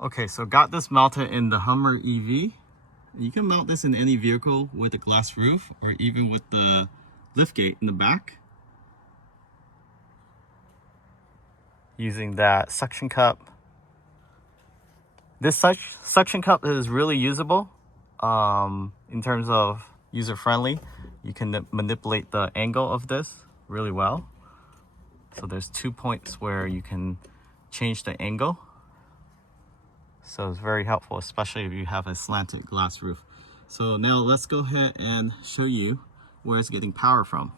Okay, so got this mounted in the Hummer EV. You can mount this in any vehicle with a glass roof or even with the liftgate in the back. Using that suction cup. This suction cup is really usable in terms of user-friendly. You can manipulate the angle of this really well. So there's 2 points where you can change the angle. So it's very helpful, especially if you have a slanted glass roof. So now let's go ahead and show you where it's getting power from.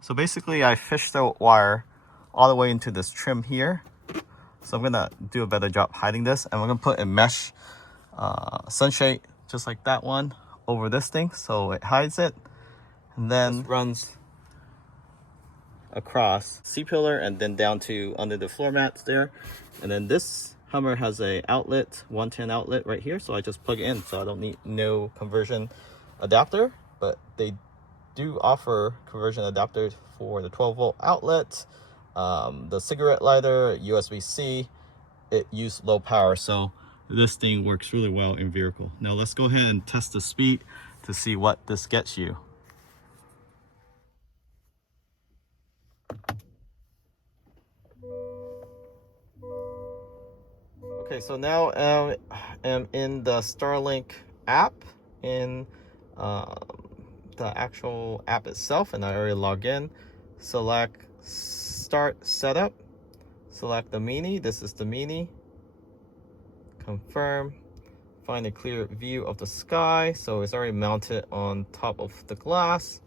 So basically I fished the wire all the way into this trim here. So I'm gonna do a better job hiding this, and we're gonna put a mesh sunshade just like that one over this thing so it hides it, and then runs across C-pillar and then down to under the floor mats there. And then this Hummer has a outlet, 110 outlet right here, so I just plug it in, so I don't need no conversion adapter, but they do offer conversion adapters for the 12-volt outlet, the cigarette lighter, USB-C. It used low power, so this thing works really well in vehicle. Now let's go ahead and test the speed to see what this gets you. Okay, so now I'm in the Starlink app, in the actual app itself, and I already log in. Select Start Setup. Select the Mini. This is the Mini. Confirm. Find a clear view of the sky. So it's already mounted on top of the glass.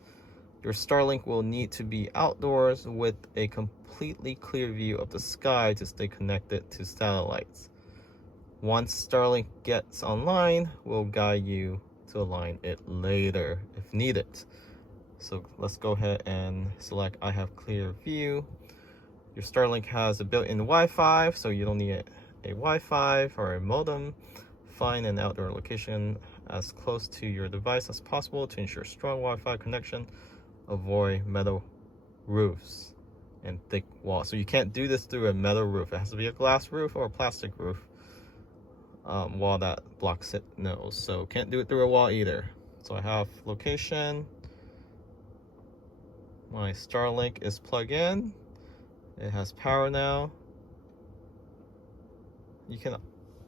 Your Starlink will need to be outdoors with a completely clear view of the sky to stay connected to satellites. Once Starlink gets online, we'll guide you to align it later if needed. So let's go ahead and select I have clear view. Your Starlink has a built-in Wi-Fi, so you don't need a Wi-Fi or a modem. Find an outdoor location as close to your device as possible to ensure strong Wi-Fi connection. Avoid metal roofs and thick walls. So you can't do this through a metal roof. It has to be a glass roof or a plastic roof. Wall that blocks it, no. So can't do it through a wall either. So I have location. My Starlink is plugged in. It has power now. You can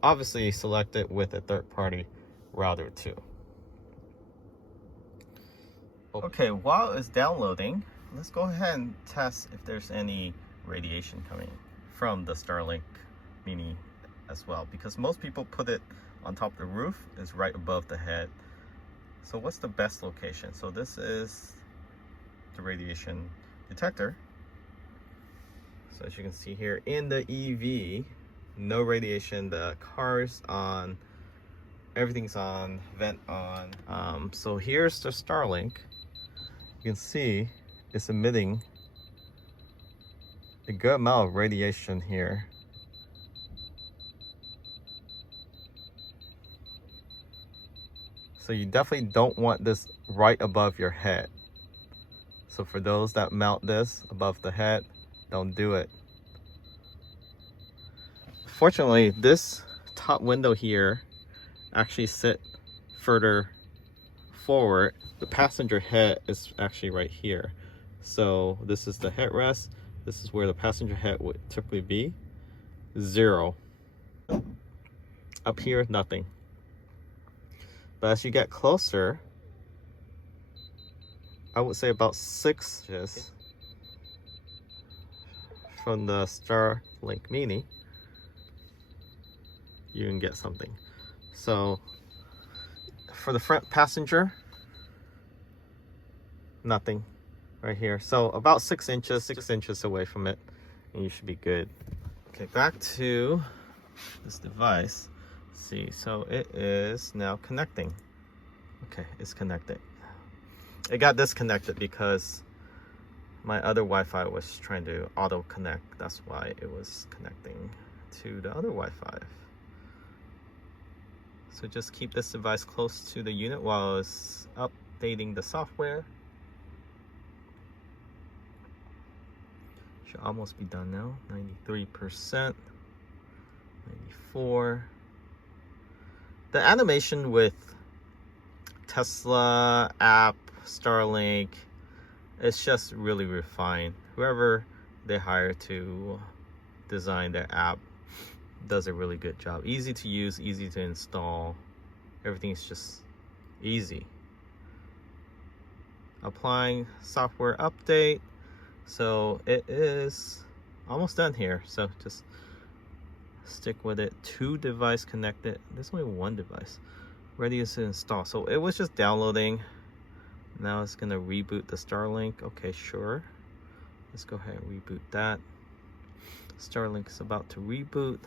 obviously select it with a third-party router too. Okay, while it's downloading, let's go ahead and test if there's any radiation coming from the Starlink Mini as well, because most people put it on top of the roof. It's right above the head. So what's the best location? So this is the radiation detector. So as you can see here in the EV, no radiation. The car's on, everything's on, vent on. So here's the Starlink. You can see it's emitting a good amount of radiation here. So you definitely don't want this right above your head. So for those that mount this above the head, don't do it. Fortunately, this top window here actually sit further forward. The passenger head is actually right here. So this is the headrest. This is where the passenger head would typically be. 0. Up here, nothing. But as you get closer, I would say about 6 inches from the Starlink Mini, you can get something. So for the front passenger, nothing right here. So about 6 inches away from it, and you should be good. Okay, back to this device. Let's see, so it is now connecting. Okay, it's connected. It got disconnected because my other Wi-Fi was trying to auto connect. That's why it was connecting to the other Wi-Fi. So just keep this device close to the unit while it's updating the software. Should almost be done now. 93%, before. The animation with Tesla app, Starlink, it's just really refined. Whoever they hire to design their app does a really good job. Easy to use, easy to install. Everything's just easy. Applying software update. So it is almost done here. So just stick with it. 2 device connected. There's only 1 device. Ready to install. So it was just downloading. Now it's gonna reboot the Starlink. Okay, sure. Let's go ahead and reboot that. Starlink is about to reboot.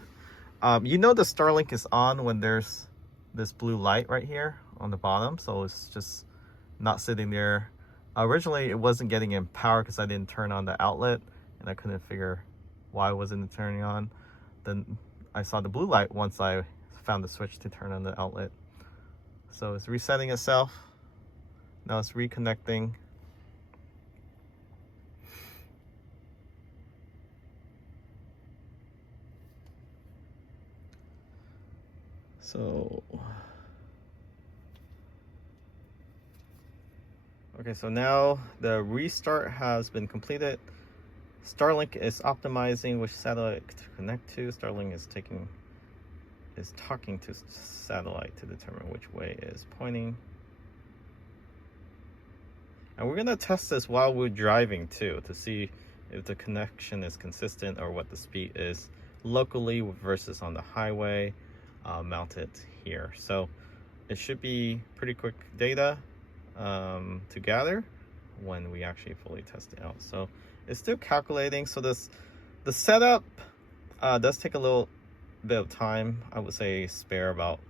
You know the Starlink is on when there's this blue light right here on the bottom. So it's just not sitting there. Originally, it wasn't getting in power because I didn't turn on the outlet, and I couldn't figure why it wasn't turning on. Then I saw the blue light once I found the switch to turn on the outlet. So it's resetting itself. Now it's reconnecting. So, okay, so now the restart has been completed. Starlink is optimizing which satellite to connect to. Starlink is talking to satellite to determine which way it is pointing. And we're gonna test this while we're driving too, to see if the connection is consistent or what the speed is locally versus on the highway. Mounted here. So it should be pretty quick data to gather when we actually fully test it out. So it's still calculating. So the setup does take a little bit of time. I would say spare about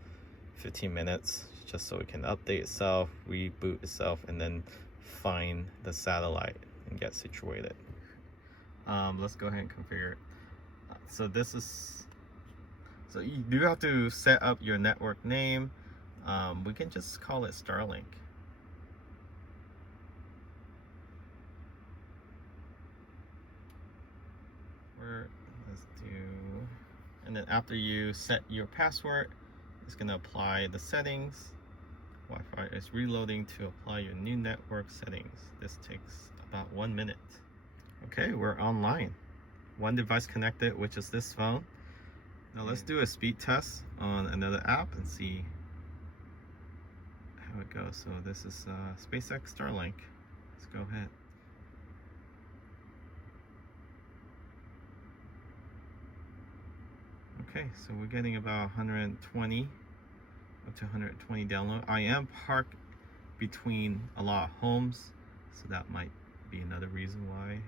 15 minutes just so it can update itself, reboot itself, and then find the satellite and get situated. Let's go ahead and configure it. So this is, so you do have to set up your network name. We can just call it Starlink. Let's do, and then after you set your password, it's gonna apply the settings. Wi-Fi is reloading to apply your new network settings. This takes about 1 minute. Okay, we're online. 1 device connected, which is this phone. Now let's do a speed test on another app and see how it goes. So this is SpaceX Starlink. Let's go ahead. Okay, so we're getting about 120, up to 120 download. I am parked between a lot of homes, so that might be another reason why.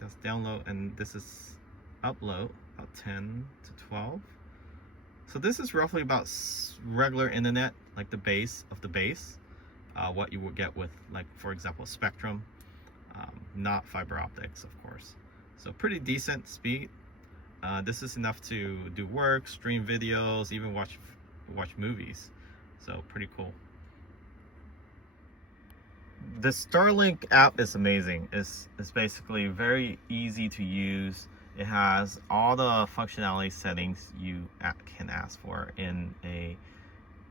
That's download, and this is upload, about 10 to 12. So this is roughly about regular internet, like the base of the base, what you would get with, like, for example, Spectrum, not fiber optics, of course. So pretty decent speed. This is enough to do work, stream videos, even watch movies. So pretty cool. The Starlink app is amazing. It's basically very easy to use. It has all the functionality settings you can ask for in a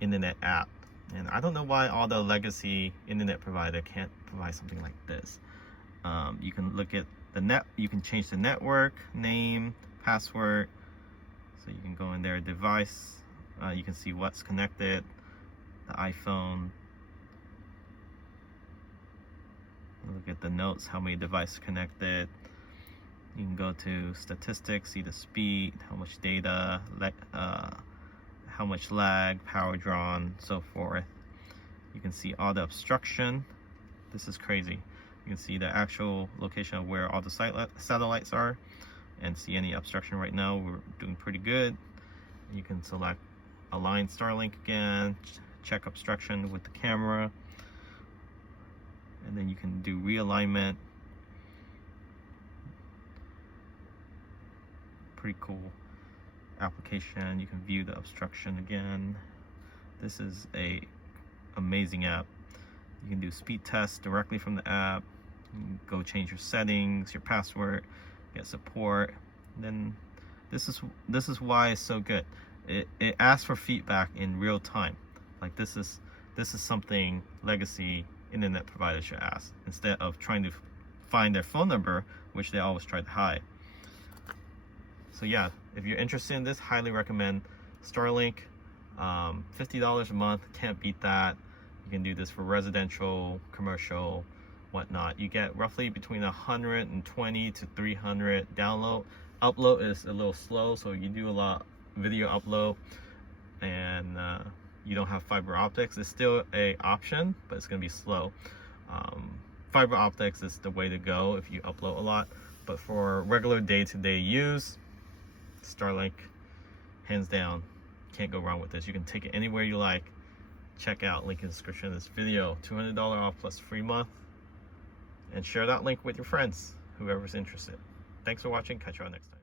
internet app. And I don't know why all the legacy internet provider can't provide something like this. You can look at the you can change the network name, password. So you can go in there, device. You can see what's connected, the iPhone. Look at the notes, how many devices connected. You can go to statistics, see the speed, how much data, how much lag, power drawn, so forth. You can see all the obstruction. This is crazy. You can see the actual location of where all the satellites are and see any obstruction right now. We're doing pretty good. You can select align Starlink again, check obstruction with the camera, and then you can do realignment. Pretty cool application. You can view the obstruction again. This is a amazing app. You can do speed tests directly from the app. You can go change your settings, your password, get support, and then This is why it's so good. It asks for feedback in real time. Like this is something legacy internet providers should ask, instead of trying to find their phone number, which they always try to hide. So yeah, if you're interested in this, highly recommend Starlink. $50 a month, can't beat that. You can do this for residential, commercial, whatnot. You get roughly between 120 to 300 download. Upload is a little slow, so you do a lot video upload and you don't have fiber optics. It's still a option, but it's gonna be slow. Fiber optics is the way to go if you upload a lot, but for regular day-to-day use, Starlink, hands down, can't go wrong with this. You can take it anywhere you like. Check out link in the description of this video. $200 off plus free month, and share that link with your friends, whoever's interested. Thanks for watching. Catch you all next time.